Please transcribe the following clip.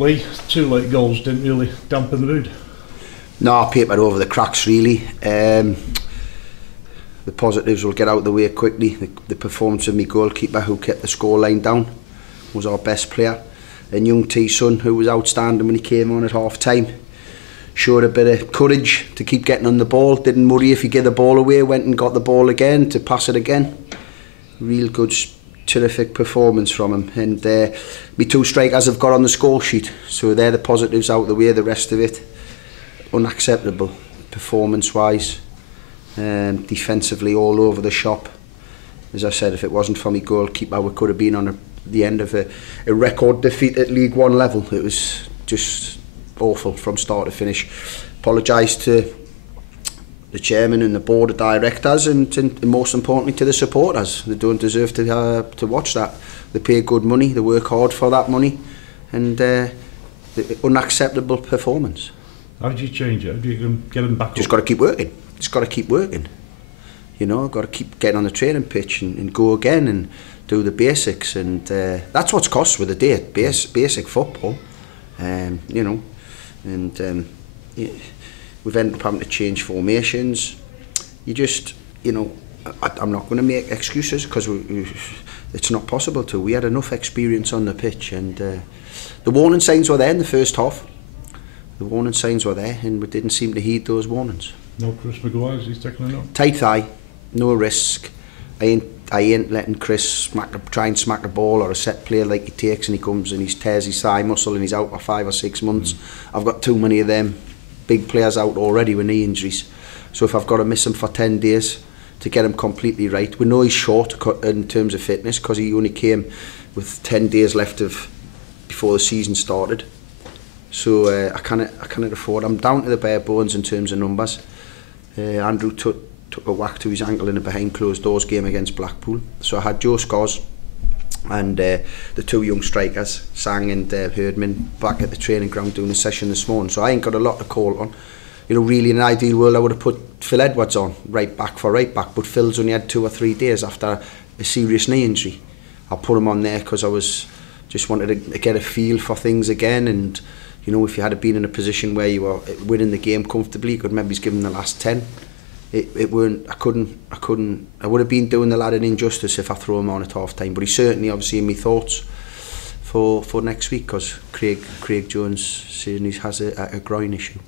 Lee, 2 late goals didn't really dampen the mood. No, papered over the cracks really. The positives will get out of the way quickly. The performance of my goalkeeper, who kept the scoreline down, was our best player. And young T-Son, who was outstanding when he came on at half time, showed a bit of courage to keep getting on the ball. Didn't worry if he gave the ball away, went and got the ball again to pass it again. Real good, terrific performance from him. And my 2 strikers have got on the score sheet, so they're the positives out of the way. The rest of it, unacceptable performance-wise. Defensively all over the shop. As I said, if it wasn't for my goalkeeper, we could have been on the end of a record defeat at League One level. It was just awful from start to finish. Apologise to the chairman and the board of directors, and most importantly to the supporters. They don't deserve to watch that. They pay good money, they work hard for that money, and the unacceptable performance. How do you change it? How do you get them back Just up? got to keep working. Just got to keep working. You know, got to keep getting on the training pitch and go again and do the basics, and that's what's cost with the day. Basic football, you know, and we've ended up having to change formations. You just, you know, I'm not going to make excuses because it's not possible to. We had enough experience on the pitch, and the warning signs were there in the first half. The warning signs were there, and we didn't seem to heed those warnings. No Chris Maguire, he's taking it up. Tight thigh, no risk. I ain't letting Chris try and smack a ball or a set play like he takes, and he comes and he tears his thigh muscle and he's out for 5 or 6 months. I've got too many of them big players out already with knee injuries. So if I've got to miss him for 10 days to get him completely right, we know he's short in terms of fitness because he only came with 10 days left before the season started. So I can't afford. I'm down to the bare bones in terms of numbers. Andrew took a whack to his ankle in a behind closed doors game against Blackpool. So I had Joe Scores and the 2 young strikers, Sang and Herdman, back at the training ground doing a session this morning. So I ain't got a lot to call on. You know, really in an ideal world I would have put Phil Edwards on right back, but Phil's only had 2 or 3 days after a serious knee injury. I put him on there because I was just wanted to get a feel for things again, and you know, if you had been in a position where you were winning the game comfortably, you could maybe give him the last 10. It weren't. I would have been doing the lad an injustice if I throw him on at half time. But he's certainly obviously in my thoughts for next week because Craig Jones saying he has a groin issue.